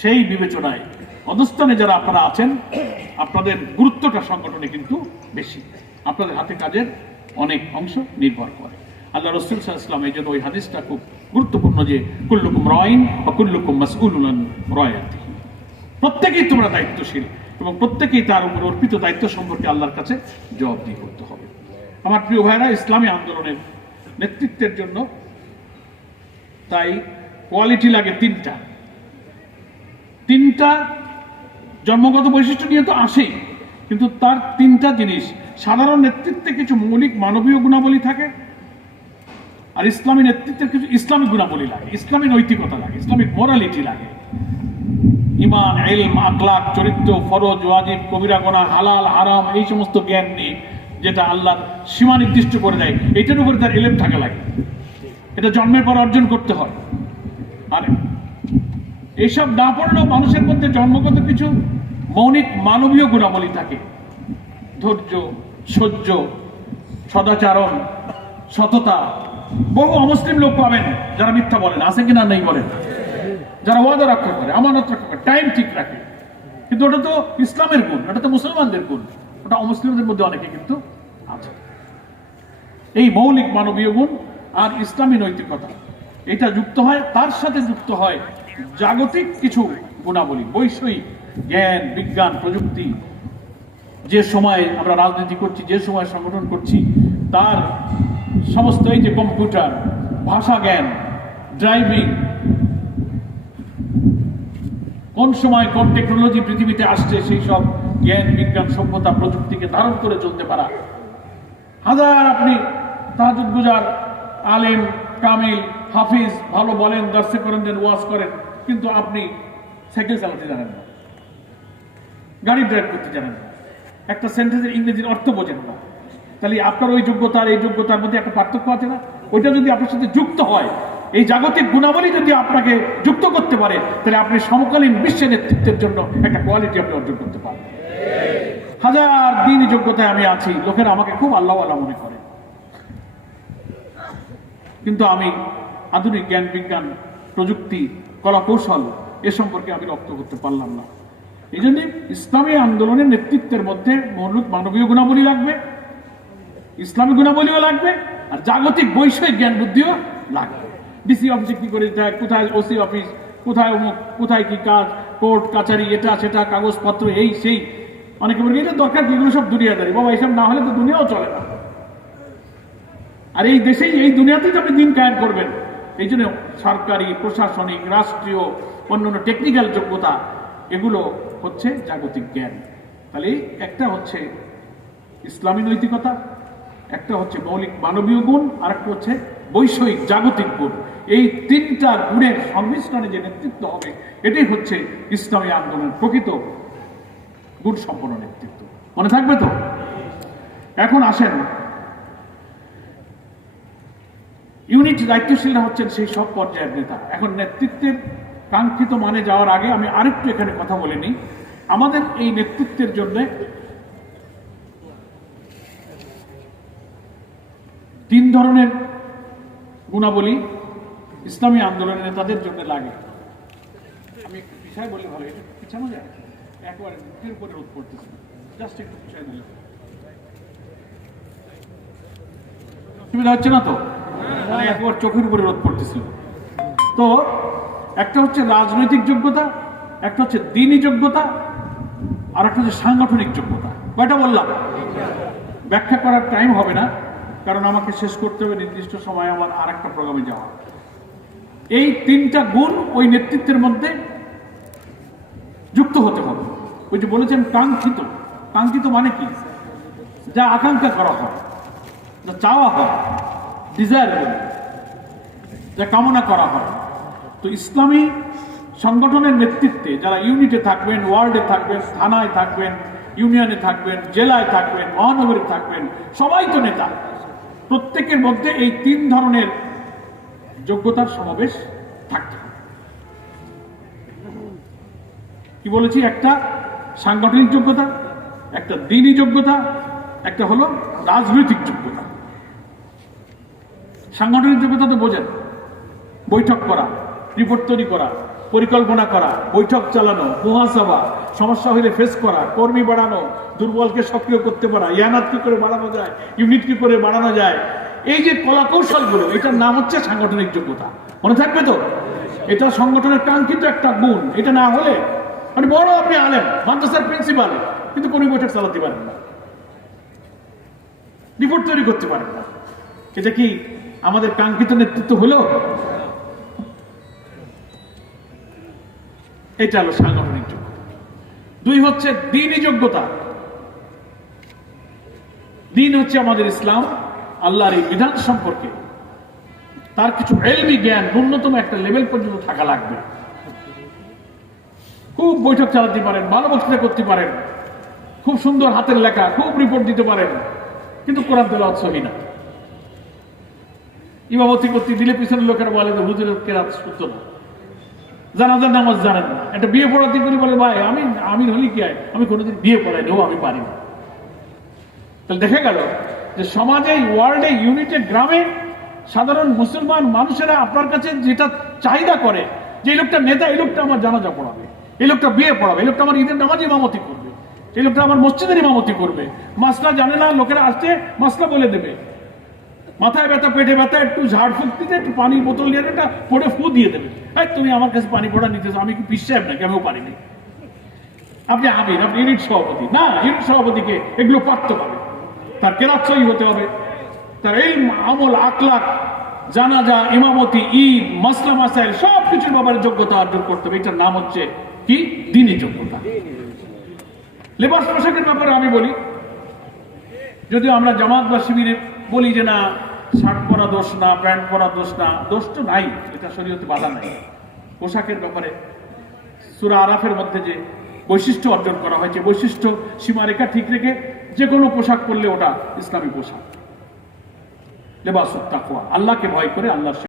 সেই বিবেচনায় অধস্থানে যারা আপনারা আছেন, আপনাদের গুরুত্বটা সংগঠনে কিন্তু বেশি, আপনাদের হাতে কাজের অনেক অংশ নির্ভর করে। আল্লাহ রাসূল সাল্লাল্লাহু আলাইহি ওয়াসাল্লাম এই জন্য ওই হাদিসটা খুব গুরুত্বপূর্ণ যে কুল্লুকুম রাইন ওয়া কুল্লুকুম মাসউলুন আন রায়াতিহি, প্রত্যেকেই তোমরা দায়িত্বশীল এবং প্রত্যেকেই তার উপর অর্পিত দায়িত্ব সম্পর্কে আল্লাহর কাছে জবাবদিহি করতে হবে। আমার প্রিয় ভাইরা, ইসলামী আন্দোলনের নেতৃত্বের জন্য তাই কোয়ালিটি লাগে তিনটা জন্মগত বৈশিষ্ট্য নিয়ে তো আসেই, কিন্তু তার তিনটা জিনিস, সাধারণ নেতৃত্বে কিছু মৌলিক মানবীয় গুণাবলী থাকে, আর ইসলামী নেতৃত্বের কিছু ইসলামিক গুণাবলী লাগে, ইসলামী নৈতিকতা লাগে, ইসলামিক মোরালিটি লাগে। ঈমান, ইলম, আখলাক, চরিত্র, ফরজ, ওয়াজিব, কবিরা গুনাহ, হালাল হারাম, এই সমস্ত জ্ঞান নিয়ে যেটা আল্লাহর সীমা নির্দিষ্ট করে দেয়, এটার উপরে তার ইলম থাকা লাগে। এটা জন্মের পর অর্জন করতে হয়। আর এইসব না পড়লেও মানুষের মধ্যে জন্মগত কিছু মৌলিক মানবীয় গুণাবলী থাকে, ধৈর্য, সহ্য, সদাচরণ, সততা। বহু অমুসলিম লোক পাবেন যারা মিথ্যা বলেন, আছে কিনা নেই বলেন, যারা ওয়াদা রক্ষা করে, আমানত রক্ষা করে, টাইম ঠিক রাখে, কিন্তু ওটা তো ইসলামের গুণ, ওটা তো মুসলমানদের গুণ, ওটা অমুসলিমদের মধ্যে অনেকে কিন্তু আছে। এই মৌলিক মানবীয় গুণ আর ইসলামী নৈতিকতা এটা যুক্ত হয়, তার সাথে যুক্ত হয় জাগতিক কিছু গুণাবলী, বৈষয়িক জ্ঞান, বিজ্ঞান, প্রযুক্তি। যে সময়ে আমরা রাজনীতি করছি, যে সময় সংগঠন করছি, তার সমস্ত এই যে কম্পিউটার, ভাষা জ্ঞান, ড্রাইভিং, কোন সময় কোন টেকনোলজি পৃথিবীতে আসছে, সেই সব জ্ঞান, বিজ্ঞান, সভ্যতা, প্রযুক্তিকে ধারণ করে চলতে পারা। হাজার আপনি তাহাজ্জুদ গুজার, আলেম, কামিল, হাফিজ, ভালো বলেন, দর্শে করেন, দেন ওয়াজ করেন, কিন্তু আপনি সাইকেল চালাতে জানেন না, গাড়ি ড্রাইভ করতে জানেন না, একটা সেন্টেন্সের ইংরেজির অর্থ বোঝেন না। তাহলে আপনার ওই যোগ্যতা আর এই যোগ্যতার মধ্যে একটা পার্থক্য আছে না? ওইটা যদি আপনার সাথে যুক্ত হয়, এই জাগতিক গুণাবলী যদি আপনাকে যুক্ত করতে পারে, তাহলে আপনি সমকালীন বিশ্বের নেতৃত্বের জন্য একটা কোয়ালিটি আপনি অর্জন করতে পারেন। হাজার দিনই যোগ্যতায় আমি আছি, লোকেরা আমাকে খুব আল্লাহওয়ালা মনে করে, কিন্তু আমি আধুনিক জ্ঞান, বিজ্ঞান, প্রযুক্তি, কলা কৌশল এ সম্পর্কে আমি রপ্ত করতে পারলাম না। এই জন্য ইসলামী আন্দোলনের নেতৃত্বের মধ্যে মৌলিক মানবীয় গুণাবলী লাগবে, ইসলামী গুণাবলীও লাগবে, আর জাগতিক বৈষয়িক জ্ঞান বুদ্ধিও লাগবে। ডিসি অফিসে কি করে যায়, কোথায় ওসি অফিস, কোথায় অমুক, কোথায় কি কাজ, কোর্ট কাছারি, এটা সেটা, কাগজপত্র, এই সেই। অনেকে বলে এটা দরকার, এগুলো সব দুনিয়াদারি। বাবা, এইসব না হলে তো দুনিয়াও চলে না। আর এই দেশেই, এই দুনিয়াতেই আপনি দিন কায়েম করবেন। এই জন্য সরকারি, প্রশাসনিক, রাষ্ট্রীয়, অন্যান্য টেকনিক্যাল যোগ্যতা, এগুলো হচ্ছে জাগতিক জ্ঞান। তাহলে একটা হচ্ছে ইসলামী নৈতিকতা, একটা হচ্ছে মৌলিক মানবীয় গুণ, আর একটা হচ্ছে বৈষয়িক জাগতিক গুণ। এই তিনটা গুণের সংমিশ্রণে যে নেতৃত্ব হবে, এটাই হচ্ছে ইসলামী আন্দোলনের প্রকৃত গুণ সম্পন্ন নেতৃত্ব। মনে থাকবে তো? এখন আসেন, ইউনিট দায়িত্বশীলরা হচ্ছেন সেই সব পর্যায়ের নেতা। এখন নেতৃত্বের কাঙ্ক্ষিত মানে যাওয়ার আগে আমি আরেকটু এখানে কথা বলে নিই। আমাদের এই নেতৃত্বের জন্য তিন ধরনের গুণাবলী ইসলামী আন্দোলনের নেতাদের জন্য লাগে। আমি একটু বিষয় বলি, ভালো, এটা পিছানো যায়, একবারে মুখের উপরে রোদ পড়তেছে, জাস্ট একটু বিষয় বলি, সুবিধা হচ্ছে না তো? একবার চোখের উপরে রোদ পড়তেছিল। তো একটা হচ্ছে রাজনৈতিক যোগ্যতা, একটা হচ্ছে দ্বীনি যোগ্যতা, আর একটা হচ্ছে সাংগঠনিক যোগ্যতা। কয়টা বললাম? ব্যাখ্যা করার টাইম হবে না, কারণ আমাকে শেষ করতে হবে নির্দিষ্ট সময়, আমার আর একটা প্রোগ্রামে যাওয়া। এই তিনটা গুণ ওই নেতৃত্বের মধ্যে যুক্ত হতে হবে। ওই যে বলেছেন কাঙ্ক্ষিত, কাঙ্ক্ষিত মানে কি? যা আকাঙ্ক্ষা করা হয়, যা চাওয়া হয়, ডিজায়ারেবল, যা কামনা করা হয়। তো ইসলামী সংগঠনের নেতৃত্বে যারা ইউনিটে থাকবেন, ওয়ার্ডে থাকবেন, থানায় থাকবেন, ইউনিয়নে থাকবেন, জেলায় থাকবেন, মহানগরে থাকবেন, সবাই তো নেতা। প্রত্যেকের মধ্যে এই তিন ধরনের যোগ্যতার সমাবেশ থাকতে হবে। কি বলেছি? একটা সাংগঠনিক যোগ্যতা, একটা দ্বীনি যোগ্যতা, একটা হলো রাজনৈতিক যোগ্যতা। সাংগঠনিক যোগ্যতা তো বোঝেন, বৈঠক করা, রিপোর্ট তৈরি করা, পরিকল্পনা করা, বৈঠক চালানো, মুহাসাবা, সমস্যা হলে ফেস করা, কর্মী বাড়ানো, দুর্বলকে সক্রিয় করতে পারা, ইয়ানাত কি করে বাড়ানো যায়, ইউনিট কি করে বাড়ানো যায়, এই যে কলাকৌশলগুলো, এটার নাম হচ্ছে সাংগঠনিক যোগ্যতা। মনে থাকবে তো? এটা সংগঠনের কাঙ্ক্ষিত একটা গুণ। এটা না হলে মানে বড় আপনি আলেন, মাদ্রাসার প্রিন্সিপাল, কিন্তু কোনো বৈঠক চালাতে পারেন না, রিপোর্ট তৈরি করতে পারেন না। এটা কি আমাদের কাঙ্ক্ষিত নেতৃত্ব হলো? এটা হলো সাংগঠনিক যোগ্যতা। দুই হচ্ছে দ্বীনি যোগ্যতা। দ্বীন হচ্ছে আমাদের ইসলাম, আল্লাহর এই বিধান সম্পর্কে তার কিছু এলমি জ্ঞান ন্যূনতম একটা লেভেল পর্যন্ত থাকা লাগবে। খুব বৈঠক চালাতে পারেন, ভালো বক্তৃতা করতে পারেন, খুব সুন্দর হাতের লেখা, খুব রিপোর্ট দিতে পারেন, কিন্তু কোরআন তেলাওয়াত সহি না। ইমামতি করতে দিলে পিছনের লোকেরা বলে যে হুজুরের কেরাত শুদ্ধ না, জানাজার নামাজ জানেন না। একটা বিয়ে পড়াতে গেলে বলে ভাই আমি হলি কি হয়, আমি কোনোদিন বিয়ে পড়াই নেবো, আমি পারি না। তাহলে দেখা গেল যে সমাজে, ওয়ার্ল্ডে, ইউনিটে, গ্রামে সাধারণ মুসলমান মানুষেরা আপনার কাছে যেটা চাহিদা করে যে এই লোকটা নেতা, এই লোকটা আমার জানাজা পড়াবে, এই লোকটা বিয়ে পড়াবে, এই লোকটা আমার ঈদের নামাজ ইমামতি করবে, এই লোকটা আমার মসজিদের ইমামতি করবে, মাসলা জানে না, লোকেরা আসছে মাসলা বলে দেবে, মাথায় ব্যথা, পেটে ব্যথা, একটু ঝাড়ফুঁক দিতে, একটু পানির বোতল নিয়ে একটা পড়ে ফু দিয়ে দেবে, হ্যাঁ তুমি আমার কাছে পানি পড়া নিতেছো, আমি কি পিস সাহেব নাকি, আমিও পারিনি। আপনি আমির, আপনি ইউনিট সভাপতি না, ইউনিট সভাপতিকে এগুলো পারতে হবে, তার কেরাচ্ছই হতে হবে, তার এই আমল, আখলাক, জানাজা, ইমামতি, ঈদ, মাসলা মাসাইল সব কিছুর ব্যাপারে যোগ্যতা অর্জন করতে হবে। এটার নাম হচ্ছে কি? দ্বীনি যোগ্যতা। লেবাস পোশাকের ব্যাপারে আমি বলি, যদিও আমরা জামাত বা শিবিরে বলি যে না শার্ট পরা দোষ না, প্যান্ট পরা দোষ না, দোষ তো নাই, এটা শরীয়তে বাধা নাই। পোশাকের ব্যাপারে সূরা আরাফের মধ্যে যে বৈশিষ্ট্য অর্জন করা হয়েছে, বৈশিষ্ট্য সীমারেখা ঠিক রেখে যে কোনো পোশাক পরলে ওটা ইসলামী পোশাক। লেবাসুত তাকওয়া, আল্লাহকে ভয় করে আল্লাহর